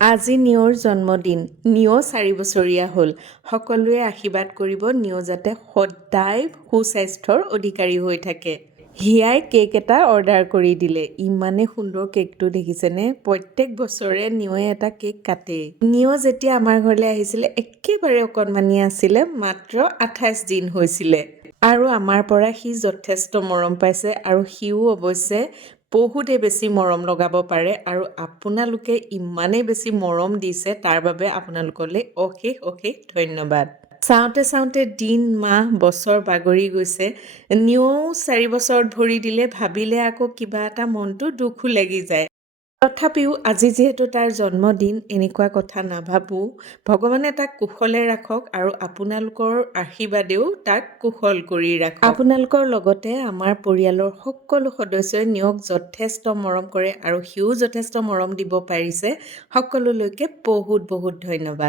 আজি নিঅ'ৰ জন্মদিন। নিঅ' 4 বছৰীয়া হ'ল। সকলোৱে আশীৰ্বাদ কৰিব নিঅ' যাতে সদায় সুস্বাস্থ্যৰ অধিকাৰী হৈ থাকে। হিয়াই কেক এটা অৰ্ডাৰ কৰি দিলে। ইমানেই সুন্দৰ কেকটো দেখিছেনে? প্ৰত্যেক বছৰে নিঅ'য়ে এটা কেক কাটেই। নিঅ' যেতিয়া আমাৰ ঘৰলৈ আহিছিলে একেবাৰে অকণমানি আছিলে, মাত্ৰ 28 দিন হৈছিলে। আৰু আমাৰ পৰা সি যথেষ্ট মৰম পাইছে আৰু সিও অৱশ্যে বহুতেই বেছি মৰম লগাব পাৰে আৰু আপোনালোকে ইমানেই বেছি মৰম দিছে তাৰ বাবে আপোনালোকলৈ অশেষ অশেষ ধন্যবাদ। চাওঁতে চাওঁতে দিন মাহ বছৰ বাগৰি গৈছে। নিঅ'ও 4 বছৰত ভৰি দিলে, ভাবিলে আকৌ কিবা এটা মনটো দুখো লাগি যায়। তথাপিও আজি যিহেতু তাৰ জন্মদিন, এনেকুৱা কথা নাভাবোঁ। ভগৱানে তাক কুশলে ৰাখক আৰু আপোনালোকৰ আশীৰ্বাদেও তাক কুশল কৰি ৰাখক। আপোনালোকৰ লগতে আমাৰ পৰিয়ালৰ সকলো সদস্যই নিঅ'ক যথেষ্ট মৰম কৰে আৰু সিও যথেষ্ট মৰম দিব পাৰিছে। সকলোলৈকে বহুত বহুত ধন্যবাদ।